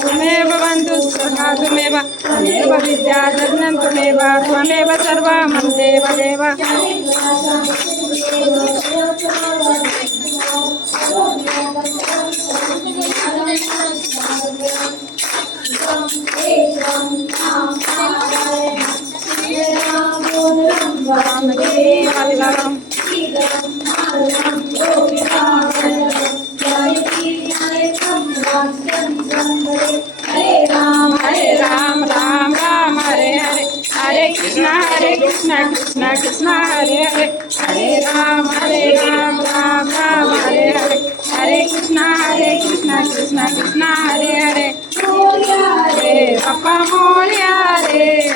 त्वमेव बन्धुः सखा त्वमेव त्वमेव विद्याधर्मं त्वमेव त्वमेव सर्वं देव देव Hare Ram Ram Ram Hare Hare Hare Krishna Krishna Krishna Hare Hare Hare Ram Ram Ram Hare Hare Hare Krishna Krishna Krishna Hare Hare Hare Bappa Moria Re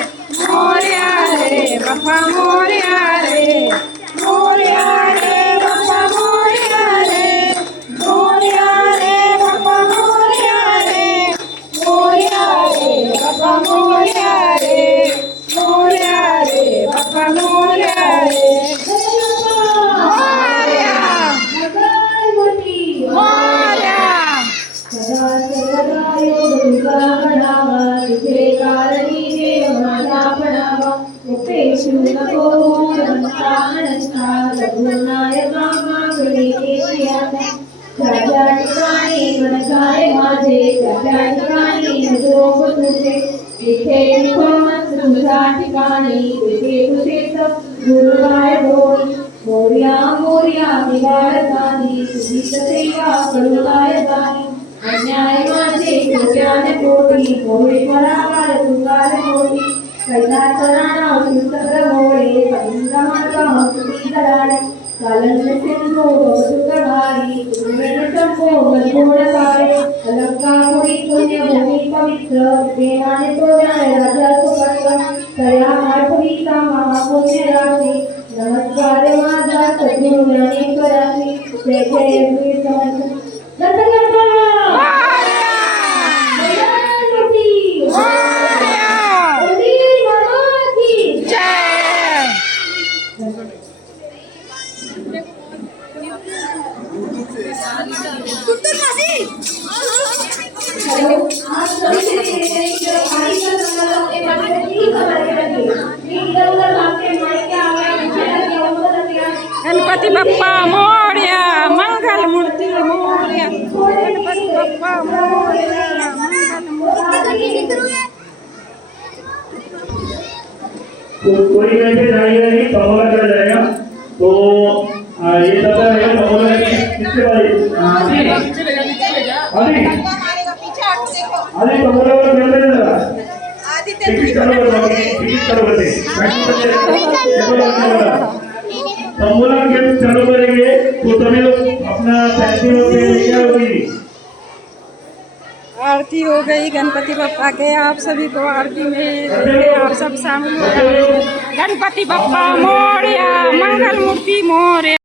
Bappa Moria Re Moria Re Bappa Moria Re Moria Re Bappa Moria Re Moria Re Bappa Moria Re Moria Re Bappa Moria Re Moria Moria Morya Morya निवारतानी सुधीत सेवा करुणायतानी अन्याय माझे कोट्याने कोटी मोरे परावार तुंगार कोटी कैलास राणा सुंदर मोरे लालन में सिंधु सुतधारी तुम्हें सबको मजबूर तारे अलंकापुरी पुण्य भूमि पवित्र देवाने तो जाने राजा सुपत्र तया हरपुरी का महापुण्य राशि नमस्कार माता सद्गुरु ज्ञानेश्वरासी जय जय वीर समर्थ गणपति बप्पा मोरया, मंगल मूर्ति मोरया, गणपति बप्पा मोरया, मंगल मूर्ति। कोई वैसे जाएगा नहीं, तबला चला जाएगा। तो ये सब है तबला किसके बारे अरे तबला वाला खेल रहे हैं टिकट चालू करते तबला गेम चालू करेंगे तो सभी लोग अपना पैसे लेके आओगे। आरती हो गई गणपति बप्पा के, आप सभी को आरती में आप सब शामिल हो गए। गणपति बप्पा मोरया, मंगल मूर्ति मोरया।